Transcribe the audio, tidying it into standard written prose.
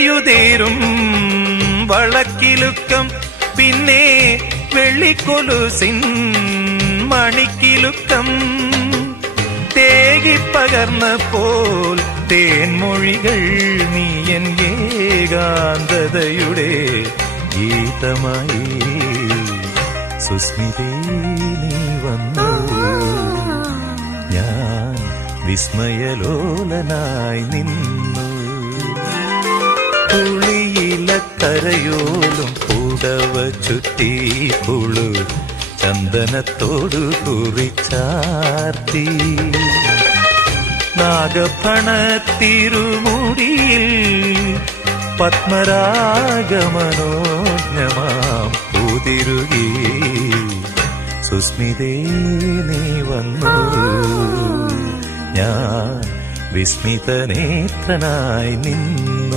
തിരയുതേരും വളക്കിലുക്കം പിന്നെ വെള്ളിക്കൊലുസിൻ മണിക്കിലുക്കം തേകിപ്പകർന്ന പോൽ തേൻമൊഴികൾ നീ എൻ ഏകാന്തതയുടെ ഗീതമായി സുസ്മിതേ നീ വന്നു ഞാൻ വിസ്മയലോലനായി നിന്നു പുളിയിലക്കരയോലും പുടവ ചുറ്റി പുളു ചന്ദനത്തോടു കുറിച്ചാർത്തി നാഗപ്പണത്തിരുമുടിയിൽ പത്മരാഗമനോജ്ഞമാം പൂതിരുകി സുസ്മിതേ നീ വന്നു ഞാൻ വിസ്മിതനേത്രനായി നിന്നു